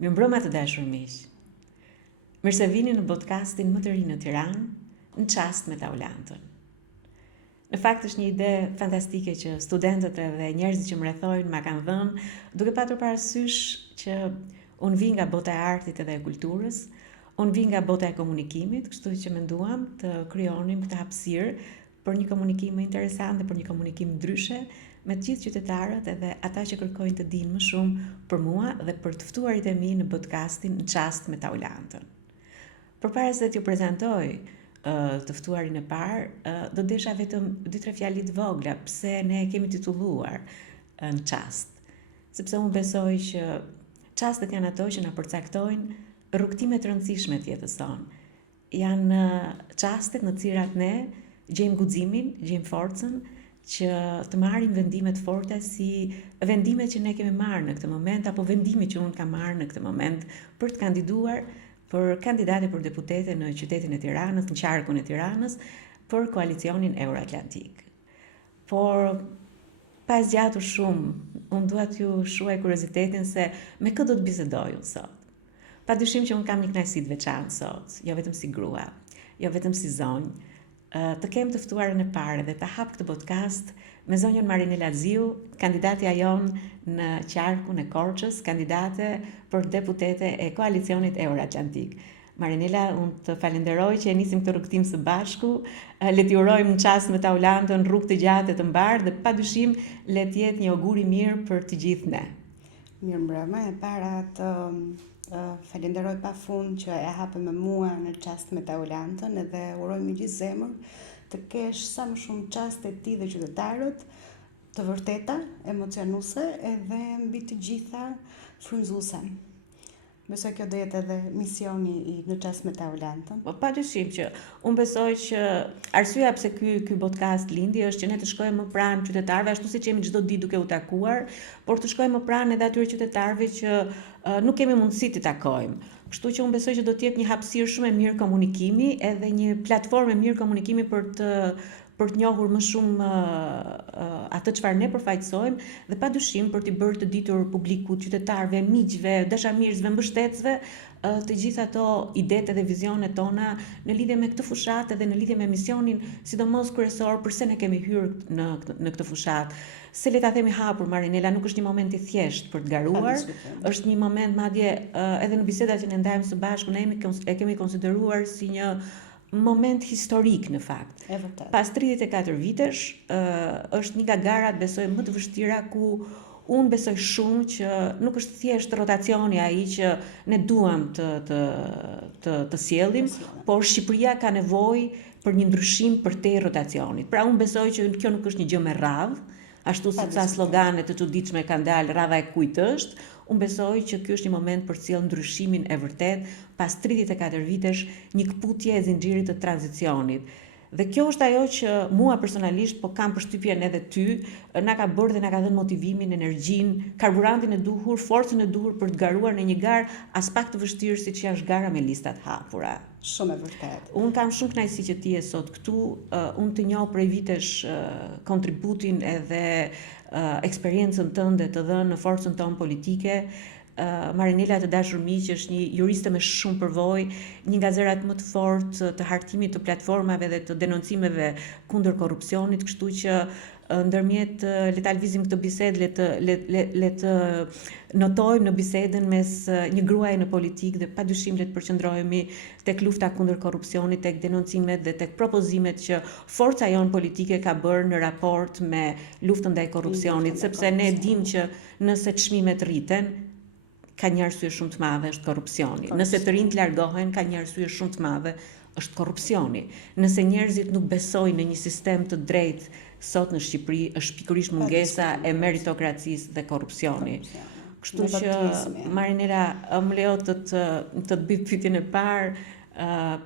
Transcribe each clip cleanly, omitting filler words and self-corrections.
Mirëmbrëma të dashur miq. Mirë se vini në podcastin më të ri në Tiranë, në çast me Taulantën. Në fakt është një ide fantastike që studentët dhe njerëzit që më rrethojnë ma kanë dhënë, duke patur parasysh që unë vi nga bota e artit edhe e kulturës, unë vi nga bota e komunikimit, kështu që menduam të krijonim këtë hapësirë për një komunikim më interesant dhe për një komunikim ndryshe me të gjithë qytetarët edhe ata që kërkojnë të dinë më shumë për mua dhe për të ftuarit e mi në podcastin Në Çast me Taulantën. Përpara se t'ju prezantoj të ftuarin e parë, do desha vetëm 2-3 fjali të vogla pse ne kemi titulluar Në Çast. Sepse unë besoj që çastet janë ato që na përcaktojnë rrugtime të rëndësishme të jetës sonë. Janë çastet në të cilat ne gjejmë guximin, gjejmë forcën që të marrim vendime të forta si vendimet që ne kemi marrë në këtë moment apo vendimet që unë kam marrë në këtë moment për të kandiduar për kandidate për deputete në qytetin e Tiranës, në qarkun e Tiranës, për koalicionin Euroatlantik. Por pa zgjatur shumë, unë dua t'ju shuaj kuriozitetin se me kë do të bisedoj unë sot. Padyshim që unë kam një kënaqësi të veçantë sot, jo vetëm si grua, jo vetëm si zonjë, të kem të ftuarën e parë dhe të hap këtë podcast me zonjën Marinela Ziu, kandidatja jonë në qarkun e Korçës, kandidate për deputete e koalicionit Euroatlantik. Marinela, unë të falenderoj që e nisim këtë rrugtim së bashku, le t'i urojmë Në Çast me Taulantën rrugë të gjatë të mbarë dhe padyshim le të jetë një augur i mirë për të gjithë ne. Mirëmbrëma, e para të falenderoj pafund që e hape me mua Në Çast me Taulantën edhe uroj me gjithë zemër të kesh sa më shumë çaste ti dhe qytetarët të vërteta, emocionuese edhe mbi të gjitha frymëzuese. Besoj kjo do jetë edhe misioni i Në Çast me Taulantën. Po padyshim që unë besoj që arsyeja pse ky podcast lindi është që ne të shkojmë më pranë qytetarëve, ashtu siç jemi çdo ditë duke u takuar, por të shkojmë më pranë edhe atyre qytetarëve që nuk kemi mundësi të takojmë. Kështu që unë besoj që do të jetë një hapësirë shumë e mirë komunikimi edhe një platformë e mirë komunikimi për të njohur më shumë atë çfarë ne përfaqësojmë dhe padyshim për t'i bërë të ditur publikut, qytetarëve, miqve, dashamirësve, mbështetësve të gjitha ato idetë dhe vizionet tona në lidhje me këtë fushatë dhe në lidhje me misionin, sidomos kryesor pse ne kemi hyrë në këtë fushatë. Se le ta themi hapur, Marinela, nuk është një moment i thjeshtë për të garuar, është një moment madje edhe në bisedat që ne ndajmë së bashku, ne e kemi konsideruar si një moment historik në fakt. Pas 34 vitesh, është një nga garat besoj më të vështira ku unë besoj shumë që nuk është thjesht rotacioni ai që ne duam të sjellim, por Shqipëria ka nevojë për një ndryshim përtej rotacionit. Pra unë besoj që kjo nuk është një gjë me radhë, ashtu si ca slogane të çuditshme kanë dalë, radha e kujt është. Unë besoj që ky është një moment për të sjellë ndryshimin e vërtet pas 34 vitesh, një kputje e zinxhirit të tranzicionit. Dhe kjo është ajo që mua personalisht, po kam përshtypjen edhe ty, na ka bërë dhe na ka dhënë motivimin, energjinë, karburantin e duhur, forcën e duhur për të garuar në një garë as pak të vështirë siç është gara me listat hapura. Shumë e vërtet. Unë kam shumë kënaqësi që ti je sot këtu. Unë të njoh prej vitesh kontributin edhe eksperiencën tënde të dhënë në forcën tonë politike. Marinela, të dashur miq, është një juriste me shumë përvojë, një nga zërat më të fortë të hartimit të platformave dhe të denoncimeve kundër korrupsionit, kështu që ndërmjet le ta lvizim këtë bisedë, le të notojmë në bisedën mes një gruaje në politikë dhe padyshim le të përqendrohemi tek lufta kundër korrupsionit, tek denoncimet dhe tek propozimet që forca jonë politike ka bërë në raport me luftën ndaj korrupsionit, sepse ne dimë që nëse çmimet rriten, ka një arsye shumë të madhe, është korrupsioni. Nëse të rinjt largohen, ka një arsye shumë të madhe, është korrupsioni. Nëse njerëzit nuk besojnë në një sistem të drejtë sot në Shqipëri, është pikërisht mungesa e meritokracisë dhe korrupsioni. Kështu që Marinela, më lejo të bëj pyetjen e parë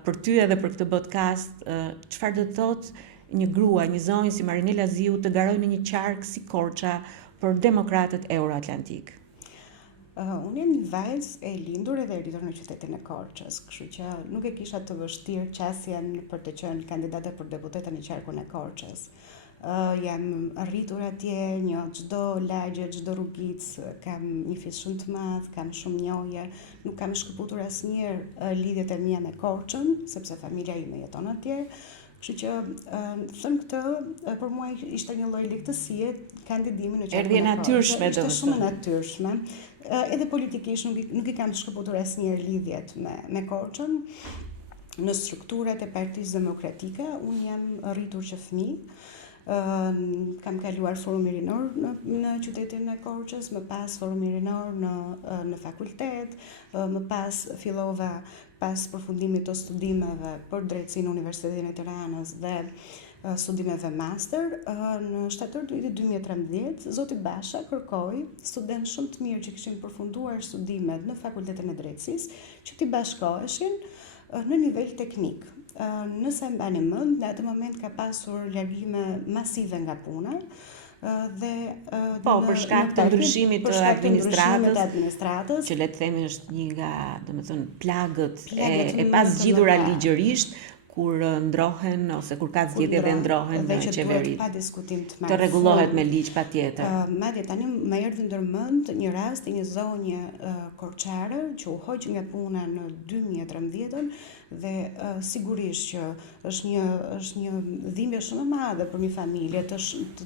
për ty edhe për këtë podcast, çfarë do të thotë një grua, një zonjë si Marinela Ziu të garojë në një qark si Korça për demokratët Euroatlantik? Unë jam një vajzë e lindur edhe e rritur në qytetin e Korçës, kështu që nuk e kisha të vështirë qasjen për të qenë kandidate për deputete në qarkun e Korçës. jam rritur atje, një çdo lagje, çdo rrugicë, kam një fis shumë të madh, kam shumë njohje, nuk kam shkëputur asnjëherë lidhjet e mia me Korçën, sepse familja ime jeton atje. Kështu që thënë këtë, për mua ishte një lloj lehtësie kandidimi në Erdhje natyrshme, ishte shumë natyrshme. Edhe politikisht nuk i kam shkëputur asnjëherë lidhjet me Korçën. Në strukturat e Partisë Demokratike, unë jam rritur që fëmijë. Kam kaluar forumin rinor në qytetin e Korçës, më pas forumin rinor në fakultet, më pas fillova pas përfundimit të studimeve për drejtësinë në Universitetin e Tiranës dhe studimeve master, në shtator të vitit 2013, zoti Basha kërkoi studentë shumë të mirë që kishin përfunduar studimet në Fakultetin e Drejtësisë që t'i bashkoheshin në nivel teknik. Nëse mbani mend, në atë moment ka pasur largime masive nga puna dhe për shkak të ndryshimit të administratës, që le të themi është një nga, domethënë, plagët e pasgjidhura ligjërisht, kur ndrohen ose kur ka zgjedhje dhe ndrohen qeverit. Pa diskutim të rregullohet me ligj patjetër. Madje tani më erdhi ndërmend një rast e një zonje korçare që u hoq nga puna në 2013 dhe sigurisht që është një dhimbje shumë e madhe për një familje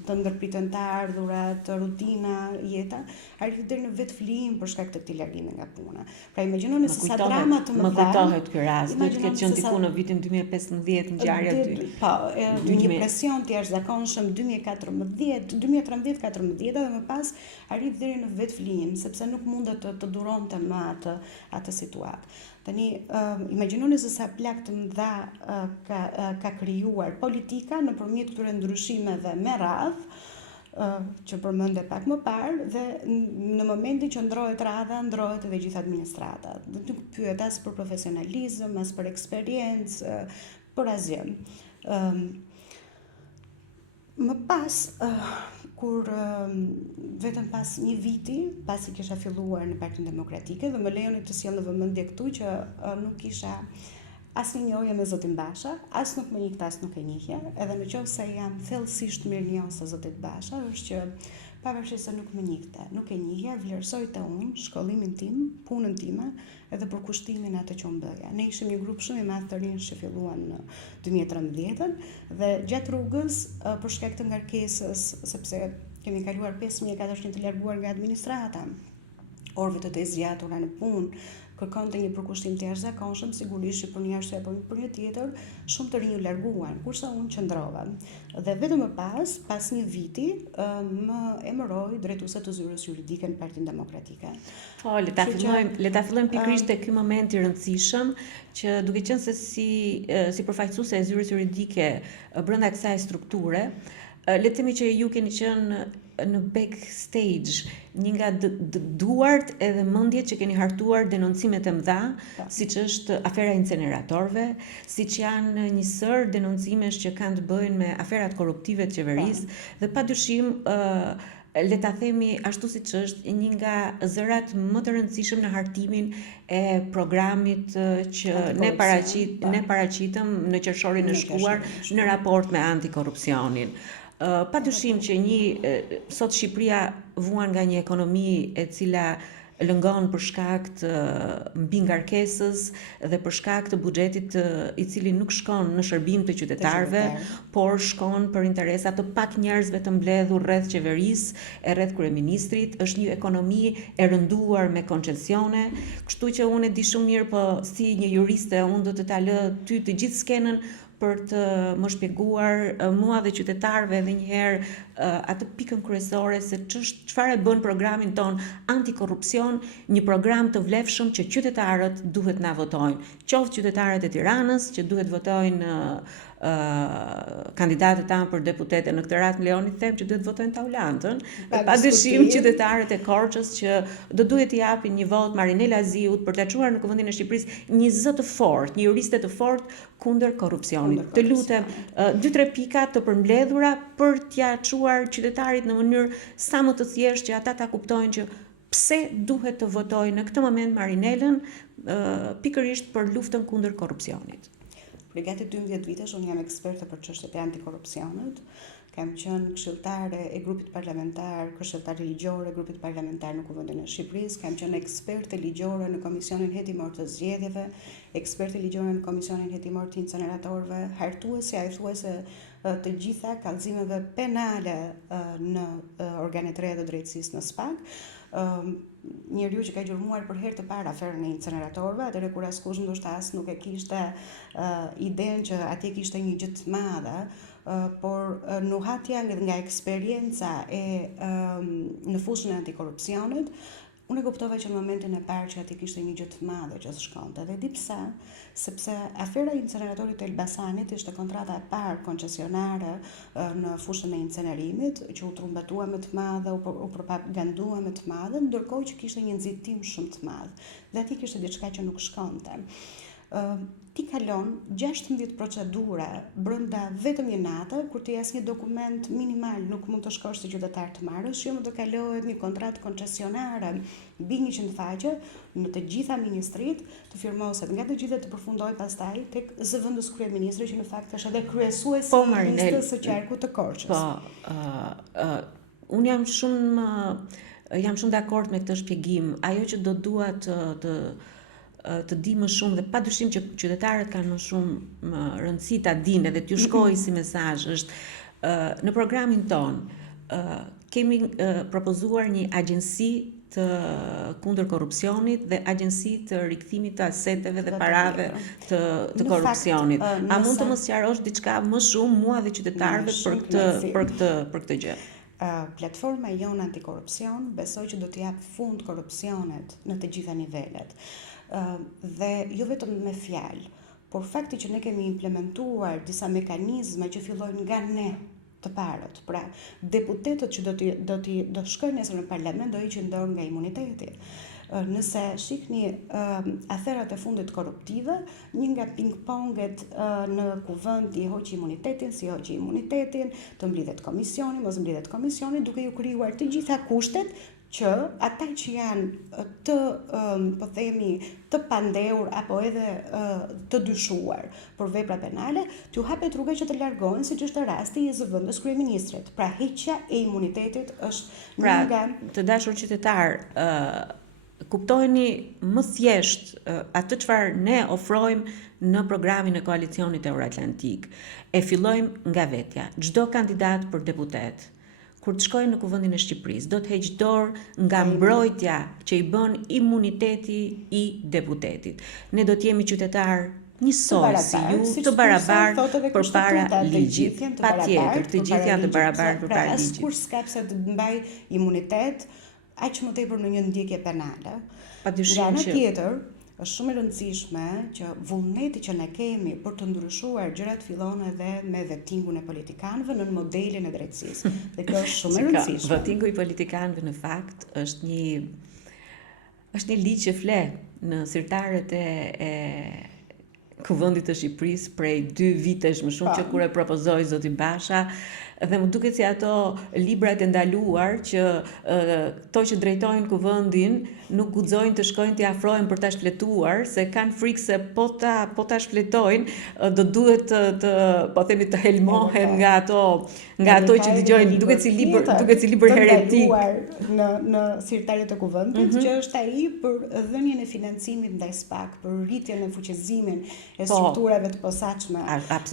të ndërpritën të ardhurat, të rutina, jeta, arrit deri në vetë flijim për shkak të këtij largimi nga puna. Pra imagjinoni se sa drama të më kujtohet ky rast, duhet të ketë qenë diku në vitin 2015 ngjarja aty. Po, një presion të jashtëzakonshëm 2013-14 dhe më pas arrit deri në vetë flijim, sepse nuk mundet të duronte më atë situatë. Tani, imagjinoni se sa plak të mëdha ka krijuar politika nëpërmjet këtyre ndryshimeve me radhë, që përmende pak më parë, dhe në momentin që ndrohet radha, ndrohet edhe gjithë administrata. Nuk pyet as për profesionalizëm, as për eksperiencë, për asgjë. Më pas, kur vetëm pas një viti, pasi kisha filluar në Partinë Demokratike, dhe më lejoni të sjell në vëmendje këtu që nuk kisha asnjë njohje me zotin Basha, as nuk më njihte, as nuk e njihja, edhe nëse jam thellësisht mirënjohës së zotit Basha, është që pavarësisht se nuk më njihte, nuk e njihja, vlerësoj të unë shkollimin tim, punën time, edhe për kushtimin atë që unë bëja. Ne ishim një grup shumë i madh të rinj që filluan në 2013 dhe gjatë rrugës, për shkak të ngarkesës, sepse kemi kaluar 5400 të larguar nga administrata, orëve të zgjatura në punë, kërkonte një përkushtim të jashtëzakonshëm, sigurisht që për një arsye apo për një tjetër, shumë të rinj u larguan, kurse unë qëndrova. Dhe vetëm më pas një viti, më emëroi drejtuese të zyrës juridike në Partinë Demokratike. Po, le ta fillojmë pikërisht te ky moment i rëndësishëm, që duke qenë se si përfaqësuese e zyrës juridike brenda kësaj strukture, le të themi që ju keni qenë në backstage, një nga duart edhe mendjet që keni hartuar denoncimet e mëdha, siç është afera inceneratorëve, siç janë një sër denoncimesh që kanë të bëjnë me aferat korruptive të qeverisë, dhe padyshim le ta themi ashtu siç është, një nga zërat më të rëndësishëm në hartimin e programit që ne paraqitëm në qershorin e shkuar në raport me antikorrupsionin. Padyshim që sot Shqipëria vuan nga një ekonomi e cila lëngon për shkak të mbi ngarkesës dhe për shkak të buxhetit i cili nuk shkon në shërbim të qytetarëve, por shkon për interesa të pak njerëzve të mbledhur rreth qeverisë e rreth kryeministrit. Është një ekonomi e rënduar me koncesione, kështu që unë e di shumë mirë, po si një juriste unë do të ta lë ty të gjithë skenën për të më shpjeguar mua dhe qytetarëve edhe një herë atë pikën kryesore se çfarë bën programin ton antikorrupsion, një program të vlefshëm që qytetarët duhet na votojnë, qoftë qytetarët e Tiranës që duhet votojnë kandidatët tanë për deputete, në këtë rast Leoni them që duhet votojnë Taulantën, padyshim qytetarët e Korçës që do duhet t'i japin një votë Marinela Aziut për t'ia çuar në Kuvendin e Shqipërisë një zë të fortë, një juriste të fortë kundër korrupsionit. Të lutem 2-3 pika të përmbledhura për t'ia çuar qytetarit në mënyrë sa më të thjeshtë që ata ta kuptojnë që pse duhet të votojnë në këtë moment Marinelën pikërisht për luftën kundër korrupsionit. Për gati 12 vitesh unë jam eksperte për çështjet e antikorrupsionit kam qenë këshilltare e grupit parlamentar, këshilltare ligjore e grupit parlamentar në Kuvendin e Shqipërisë, kam qenë eksperte ligjore në Komisionin Hetimor të Zgjedhjeve, eksperte ligjore në Komisionin Hetimor të Inceneratorëve, hartuese, thuese të gjitha kallëzimeve penale në organet e reja të drejtësisë në SPAK. Njeriu që ka gjurmuar për herë të parë aferën e inceneratorëve, atëherë kur askush ndoshta as nuk e kishte idenë që atje kishte një gjë të madhe, por nuhatja nga eksperienca në fushën e antikorrupsionit, unë e kuptova që në momentin e parë që atje kishte një gjë të madhe që shkonte. Dhe di pse, sepse afera e inceneratorit të Elbasanit ishte kontrata e parë koncesionare në fushën e incenerimit, që u trumbatua më të madhe, u propagandua më të madhe, ndërkohë që kishte një nxitim shumë të madh. Dhe atje kishte diçka që nuk shkonte. Ti kalon 16 procedura brenda vetëm një nate, kur ti asnjë dokument minimal nuk mund të shkosh si qytetar të marrësh, jo më të kalohet një kontratë koncesionare mbi 100 faqe në të gjitha ministrit, të firmoset nga të gjitha të përfundoj pastaj tek zëvendës kryeministri, që në fakt është edhe kryesuesi i listës së qarkut të Korçës. Unë jam shumë dakord me këtë shpjegim. Ajo që do dua të di më shumë, dhe padyshim që qytetarët kanë më shumë rëndësi ta dinë edhe t'ju shkojë si mesazh, është në programin ton kemi propozuar një agjenci të kundër korrupsionit dhe agjenci të rikthimit të aseteve dhe parave të korrupsionit. A mund të më sqarosh diçka më shumë mua dhe qytetarëve për këtë gjë? Platforma jonë antikorrupsion besoj që do të jap fund korrupsionit në të gjitha nivelet. Dhe jo vetëm me fjalë, por fakti që ne kemi implementuar disa mekanizme që fillojnë nga ne të parët. Pra, deputetët që do shkojnë nesër në parlament do hiqen dorë nga imuniteti. Nëse shihni aferat e fundit korruptive, një nga ping-ponget në kuvend i hoqi imunitetin, si hoqi imunitetin, të mblidhet komisioni, mos mblidhet komisioni, duke ju krijuar të gjitha kushtet që ata që janë të pandehur apo edhe të dyshuar për vepra penale, t'ju hapet rruga që të largohen, siç është rasti i zëvendës kryeministrit. Pra, heqja e imunitetit është një nga të dashur qytetar, kuptojeni më thjesht atë çfarë ne ofrojmë në programin e koalicionit Euroatlantik. E fillojmë nga vetja. Çdo kandidat për deputet, kur të shkojë në Kuvendin e Shqipërisë, do të heq dorë nga mbrojtja që i bën imuniteti i deputetit. Ne do të jemi qytetar njësoj si ju, të barabartë përpara ligjit. Patjetër, të gjithë janë të barabartë përpara ligjit. Askush s'ka pse të mbaj imunitet aq më tepër në një ndjekje penale. Nga ana tjetër, është shumë e rëndësishme që vullneti që ne kemi për të ndryshuar gjërat fillon edhe me vetingun e politikanëve në modelin e drejtësisë. Dhe kjo është shumë e rëndësishme. Vetingu i politikanëve në fakt është një ligj që fle në sirtarët e Kuvendit të Shqipërisë prej 2 vitesh më shumë, që kur e propozoi zoti Basha, dhe më duket si ato librat e ndaluar që to që drejtojnë kuvendin nuk guxojnë të shkojnë t'i afrohen për ta shfletuar, se kanë frikë se po ta shfletojnë do duhet të helmohen nga ato që dëgjojnë, duket si libër heretik në sirtarjet e kuvendit, që është ai për dhënien e financimit ndaj SPAK, për rritjen e fuqizimin e strukturave të posaçme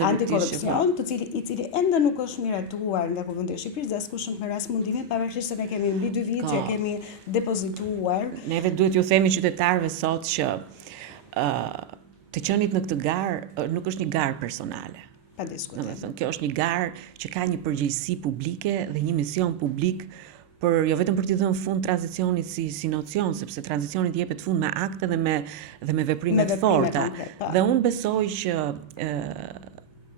antikorrupsion, i cili ende nuk është miratuar nga Kuvendi i Shqipërisë, dhe askush nuk merr as mundimin, pavarësisht se ne kemi mbi 2 vite që kemi depozituar. Neve duhet ju themi qytetarëve sot që të qenit në këtë garë nuk është një garë personale. Pa diskutim. Kjo është një garë që ka një përgjegjësi publike dhe një mision publik jo vetëm për t'i dhënë fund tranzicionit si nocion, sepse tranzicioni jepet fund me akte dhe me veprime të forta. Dhe unë besoj që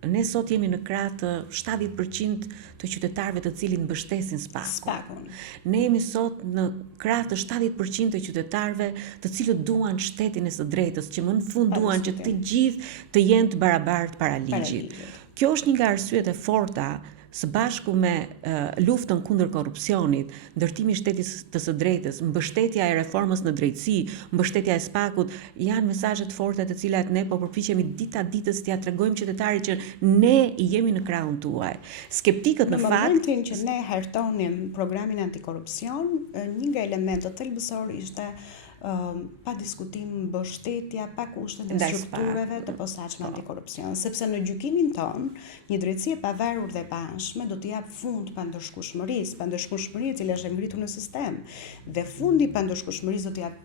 ne sot jemi në krah të 70% të qytetarëve të cilin mbështesin SPAK-un. Ne jemi sot në krah të 70% të qytetarëve të cilët duan shtetin e së drejtës, që më në fund duan që të gjithë të jenë të barabartë para ligjit. Kjo është një nga arsyet e forta së bashku me luftën kundër korrupsionit, ndërtimi i shtetit të së drejtës, mbështetja e reformës në drejtësi, mbështetja e SPAK-ut, janë mesazhe të forta të cilat ne po përpiqemi dita ditës t'ia tregojmë qytetarit që ne jemi në krahun tuaj. Skeptikët në fakt, momentin që ne hartonim programin antikorrupsion, një nga elementët thelbësor ishte pa diskutim mbështetja pa kushte të strukturave të posaçme antikorrupsion, sepse në gjykimin ton, një drejtësi e pavarur dhe e paanshme do të jap fund pandërshkueshmërisë, pandërshkueshmëria e cila është ngritur në sistem, dhe fundi i pandërshkueshmërisë do të jap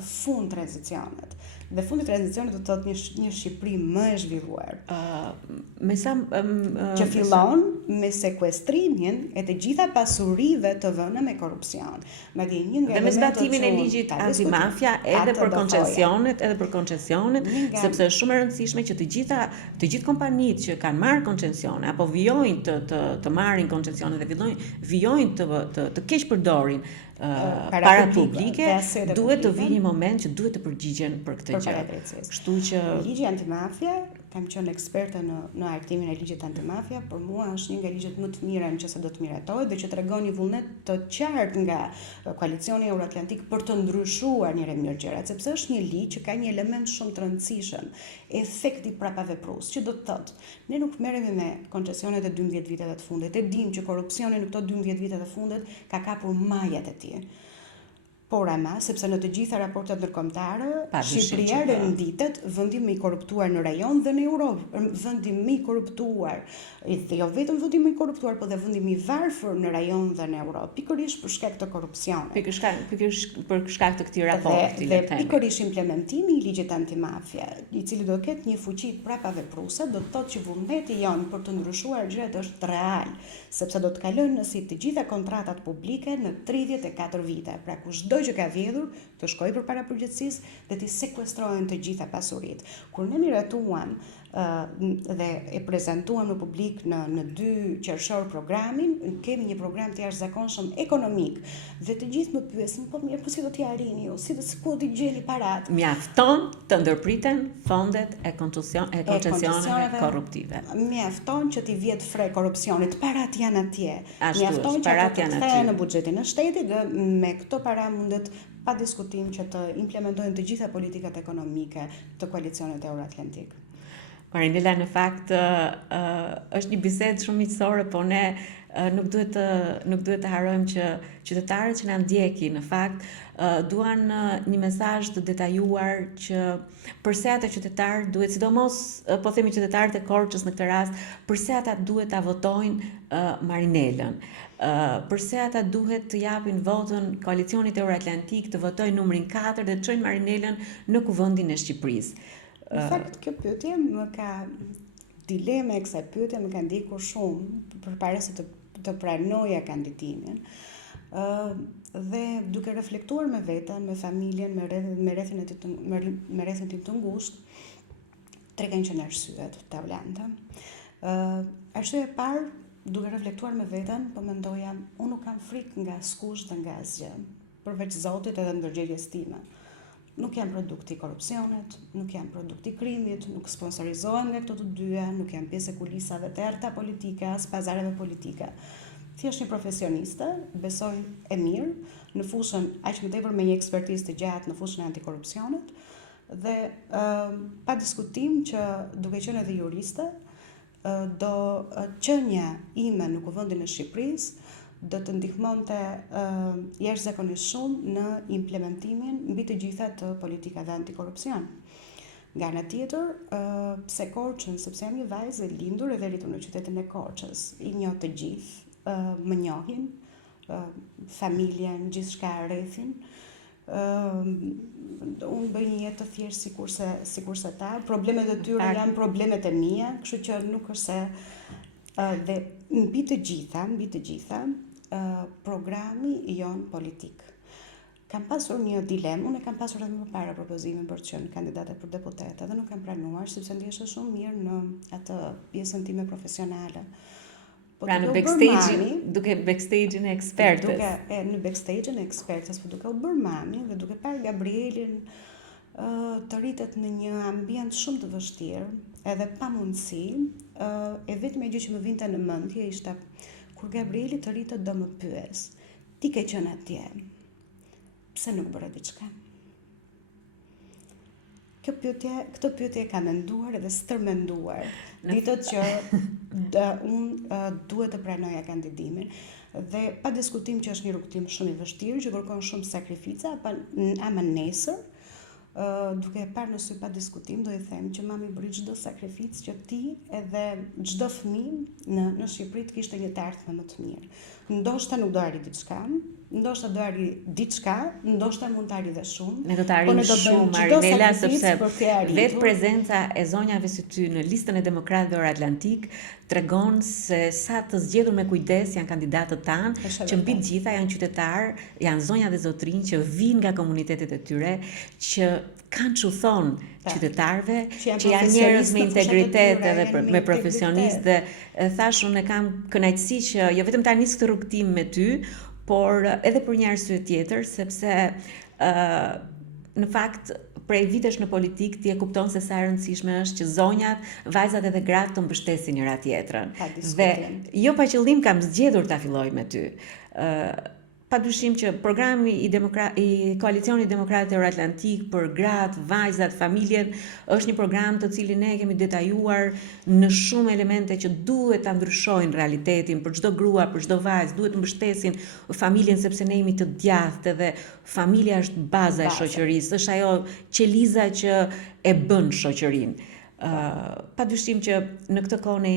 fund tranzicionit. Dhe fundi i tranzicionit do të thotë një Shqipëri më e zhvilluar. Që fillon me sekuestrimin e të gjitha pasurive të vëna me korrupsion. Dhe me zbatimin e ligjit antimafia edhe për koncesionet, sepse është shumë e rëndësishme që të gjithë kompanitë që kanë marrë koncesione apo vijojnë të marrin koncesione dhe vijojnë të keq përdorin para publike, duhet të vijë një moment që duhet të përgjigjen për këtë gjë. Kështu që ligji antimafia, kam qenë eksperte në hartimin e ligjit antimafia, për mua është një nga ligjet më të mira nëse do të miratohet dhe që tregon një vullnet të qartë nga koalicioni euroatlantik për të ndryshuar një mirë gjërat, sepse është një ligj që ka një element shumë të rëndësishëm, efekti prapaveprues, që do të thotë, ne nuk merremi me koncesionet e 12 viteve të fundit, e dimë që korrupsioni në këto 12 vite të fundit ka kapur majat e tij. Por ama, sepse në të gjitha raportet ndërkombëtare, Shqipëria renditet vendi më i korruptuar në rajon dhe në Europë, vendi më i korruptuar, dhe jo vetëm vendi më i korruptuar, por dhe vendi më i varfër në rajon dhe në Europë, pikërisht për shkak të korrupsionit. Pikërisht për shkak të këtij raporti. Dhe pikërisht implementimi i ligjit antimafia, i cili do të ketë një fuqi prapavepruese, do të thotë që vullneti jon për të ndryshuar gjërat është real, sepse do të kalojnë në si të gjitha kontratat publike në 34 vite. Pra kushdo që ka vjedhur të shkojë përpara përgjithësisë dhe të sekuestrohen të gjitha pasuritë. Kur ne miratuam dhe e prezantuam në publik në 2 qershor programin, kemi një program të jashtëzakonshëm ekonomik dhe të gjithë më pyesin, po mirë, po si do t'i arrini ju, ku t'i gjeni paratë? Mjafton të ndërpriten fondet e koncesioneve korruptive. Mjafton që t'i vjet fre korrupsionit, parat janë atje. Mjafton që ato të kthehen në buxhetin e shtetit dhe me këto para mundet pa diskutim që të implementojnë të gjitha politikat ekonomike të koalicionit euroatlantik. Marinela, në fakt është një bisedë shumë miqësore, po ne nuk duhet të harrojmë që qytetarët që na ndjekin në fakt duan një mesazh të detajuar që përse ata qytetarë duhet, sidomos po themi qytetarët e Korçës në këtë rast, përse ata duhet ta votojnë Marinelën. Përse ata duhet të japin votën koalicionit euroatlantik, të votojnë numrin 4 dhe të çojnë Marinelën në kuvendin e Shqipërisë. Në fakt, kjo pyetje më ka dilema e kësaj pyetje më ka ndjekur shumë përpara se të pranoja kandidimin. Dhe duke reflektuar me veten, me familjen, me rrethin tim të ngushtë, tre kanë qenë arsyet të ulanta. Arsyeja e parë, duke reflektuar me veten, po mendoja, unë nuk kam frikë nga askush dhe nga asgjë, përveç Zotit edhe ndërgjegjës time. Nuk jam produkti i korrupsionit, nuk jam produkti i krimit, nuk sponsorizohem nga këto të dyja, nuk jam pjesë e kulisave të errta politike, as pazareve politike. Thjesht një profesioniste, besoj e mirë, në fushën aq më tepër me një ekspertizë të gjatë në fushën e antikorrupsionit dhe pa diskutim që duke qenë edhe juriste, do qenia ime në kuvendin e Shqipërisë do të ndihmonte jashtëzakonisht shumë në implementimin mbi të gjitha të politikave antikorrupsion. Nga ana tjetër, pse Korçën, sepse jam një vajzë e lindur edhe rritur në qytetin e Korçës, i njoh të gjithë, më njohin, familjen, gjithçka rrethin. Unë bëj një jetë të thjeshtë sikurse ta, problemet e tyre janë problemet e mia, kështu që nuk është se dhe mbi të gjitha programi jon politik. Kam pasur një dilemë, unë kam pasur edhe më parë propozimin për të qenë kandidate për deputete dhe nuk kam pranuar sepse ndjesha shumë mirë në atë pjesën time profesionale. Pra në backstage-in e ekspertës. Në backstage-in e ekspertës, po duke u bërë mami dhe duke parë Gabrielin të rritet në një ambient shumë të vështirë, edhe pa mundësi, e vetëm gjë që më vinte në mendje ishte kur Gabrieli të rritet do më pyes, ti ke qenë atje, pse nuk bëre diçka? Këtë pyetje ka menduar edhe stërmenduar ditët që unë duhet të pranoja kandidimin, dhe pa diskutim që është një rrugtim shumë i vështirë, që kërkon shumë sakrifica, ama nesër, duke e parë në sy pa diskutim, do i them që mami bëri çdo sakrificë që ti edhe çdo fëmijë në Shqipëri të kishte një të ardhme më të mirë. Ndoshta nuk do arri diçka, ndoshta do arri diçka, ndoshta mund të arri dhe shumë. Ne do të arrijmë shumë, Marinela, sepse vetë prezenca e zonjave si ty në listën e Demokratëve Euroatlantik tregon se sa të zgjedhur me kujdes janë kandidatët tanë, që mbi të gjitha janë qytetarë, janë zonja dhe zotrinj që vinë nga komunitetet e tyre, që kanë që thonë qytetarëve, që janë njerëz me integritet edhe me profesionistë, dhe thash unë e kam kënaqësi që jo vetëm ta nis këtë rrugtim me ty, por edhe për një arsye tjetër, sepse në fakt prej vitesh në politik ti e kupton se sa e rëndësishme është që zonjat, vajzat edhe gratë të mbështesin njëra tjetrën. Dhe jo pa qëllim kam zgjedhur ta filloj me ty. Padyshim që programi i Koalicionit Demokratë Euroatlantik për gratë, vajzat, familjen është një program të cilin ne kemi detajuar në shumë elemente që duhet ta ndryshojnë realitetin për çdo grua, për çdo vajzë, duhet të mbështesin familjen sepse ne jemi të djathtë dhe familja është baza e shoqërisë, është ajo qeliza që e bën shoqërinë. Padyshim që në këtë kohë ne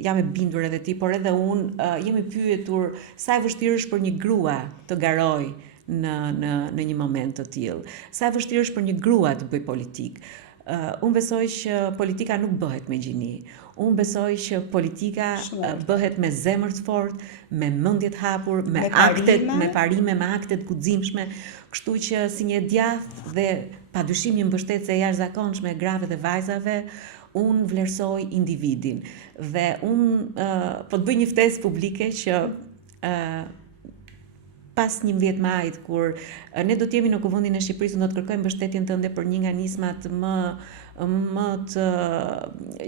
jam e bindur edhe ti, por edhe unë jemi pyetur sa e vështirë është për një grua të garoj në një moment të tillë. Sa e vështirë është për një grua të bëj politikë. Unë besoj që politika nuk bëhet me gjini. Unë besoj që politika bëhet me zemër të fortë, me mendje të hapur, me parime, me akte të guximshme, kështu që si një djathtë dhe padyshim një mbështetëse e jashtëzakonshme e grave dhe vajzave, unë vlerësoj individin. Dhe unë po të bëj një ftesë publike që pas 11 majit, kur ne do t'jemi në Kuvendin e Shqipërisë, do të kërkojmë mbështetjen tënde për një nga nismat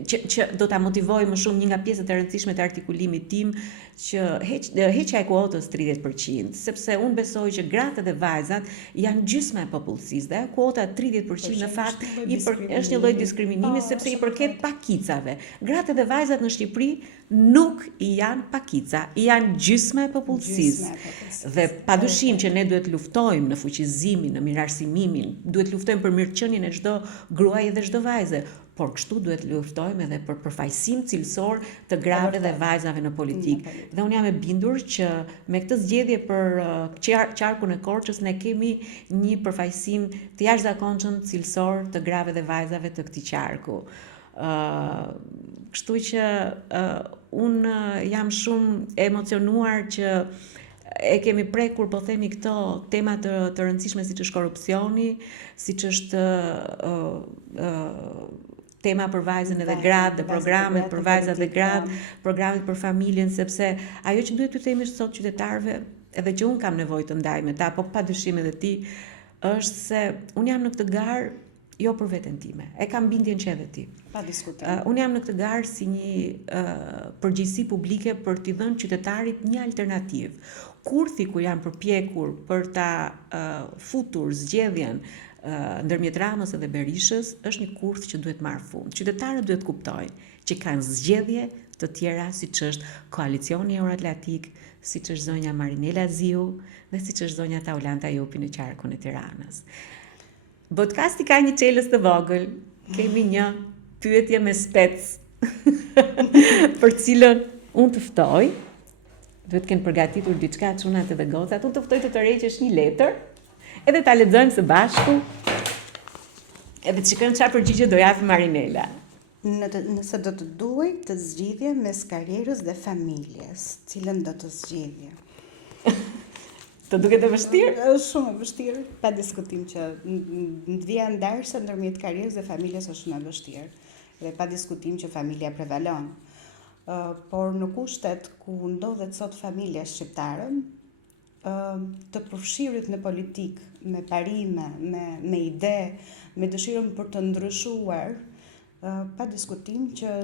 që do ta motivoj më shumë, një nga pjesët e rëndësishme të artikulimit tim, që heqja e kuotës 30%, sepse unë besoj që gratë dhe vajzat janë gjysma e popullsisë, dhe kuota 30% në fakt është një lloj diskriminimi, sepse i përket pakicave. Gratë dhe vajzat në Shqipëri nuk janë pakica, janë gjysma e popullsisë. Dhe padyshim që ne duhet luftojmë në fuqizimin, në mirëarsimimin, duhet luftojmë për mirëqenien e çdo gruaje dhe çdo vajze, por kështu duhet luftojmë edhe për përfaqësim cilësor të grave dhe vajzave në politikë. Dhe unë jam e bindur që me këtë zgjedhje për qarkun e Korçës ne kemi një përfaqësim të jashtëzakonshëm cilësor të grave dhe vajzave të këtij qarku. Kështu që unë jam shumë e emocionuar që e kemi prekur, po themi, këto tema të rëndësishme siç është korrupsioni, siç është tema për vajzën edhe gratë, dhe programet për vajzat dhe gratë, programet për familjen, sepse ajo që duhet t'ju themi sot qytetarëve, edhe që unë kam nevojë të ndaj me ta, po padyshim edhe ti, është se unë jam në këtë garë jo për veten time. E kam bindjen që edhe ti. Pa diskutim. Unë jam në këtë garë si një përgjegjësi publike për t'i dhënë qytetarit një alternativë. Kurthi ku janë përpjekur për ta futur zgjedhjen ndërmjet Ramës edhe Berishës është një kurth që duhet marrë fund. Qytetarët duhet kuptojnë që kanë zgjedhje të tjera, siç është Koalicioni Euroatlantik, siç është zonja Marinela Ziu dhe siç është zonja Taulanta Jopi në qarkun e Tiranës. Podcasti ka një çelës të vogël. Kemi një pyetje me spec për cilën unë të ftoj. Duhet të kenë përgatitur diçka çunat edhe gocat. Unë të ftoj të tërheqësh një letër, edhe ta lexojmë së bashku. Edhe të shikojmë çfarë përgjigje do japë Marinela. Nëse do të duaj të zgjidhje mes karrierës dhe familjes, cilën do të zgjidhje? Të duket e vështirë? Është shumë e vështirë, pa diskutim që ndvija ndarse ndërmjet karrierës dhe familjes është shumë e vështirë. Dhe pa diskutim që familja prevalon. Por në kushtet ku ndodhet sot familja shqiptare, të përfshirit në politik, me parime, me ide, me dëshirën për të ndryshuar, pa diskutim që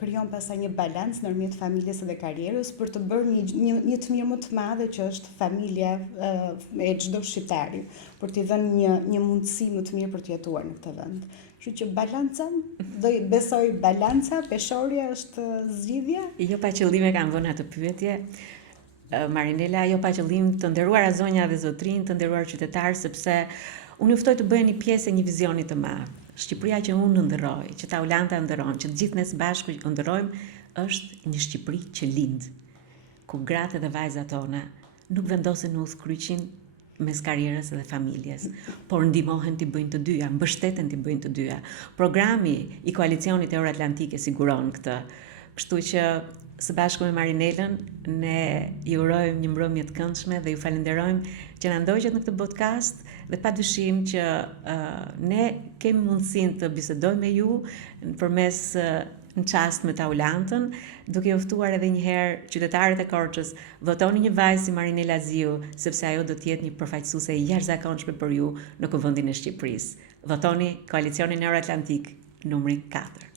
krijon pastaj një balancë ndërmjet familjes dhe karrierës për të bërë një të mirë më të madhe që është familja e çdo shqiptari, për t'i dhënë një mundësi më të mirë për të jetuar në këtë vend. Kështu që balanca, do besoj balanca, peshorja është zgjidhja. Jo pa qëllim e kam vënë atë pyetje. Marinela, jo pa qëllim, të nderuara zonja dhe zotrin, të nderuar qytetarë, sepse unë ju ftoj të bëheni pjesë e një vizioni të madh. Shqipëria që unë ndërroj, që Taulanta ndërron, që të gjithë ne së bashku ndërrojmë, është një Shqipëri që lind, ku gratë dhe vajzat tona nuk vendosen në udhkryqin mes karrierës dhe familjes, por ndihmohen t'i bëjnë të dyja, mbështeten t'i bëjnë të dyja. Programi i koalicionit Euroatlantik e siguron këtë. Kështu që së bashku me Marinelën ne ju urojmë një mbrëmje të këndshme dhe ju falenderojmë që na ndoqët në këtë podcast dhe padyshim që ne kemi mundësinë të bisedojmë me ju përmes në çast me Taulantën, duke u ftuar edhe një herë qytetarët e Korçës, votoni një vajzë si Marinela Ziu, sepse ajo do të jetë një përfaqësuese e jashtëzakonshme për ju në Kuvendin e Shqipërisë. Votoni Koalicionin Euroatlantik numri 4.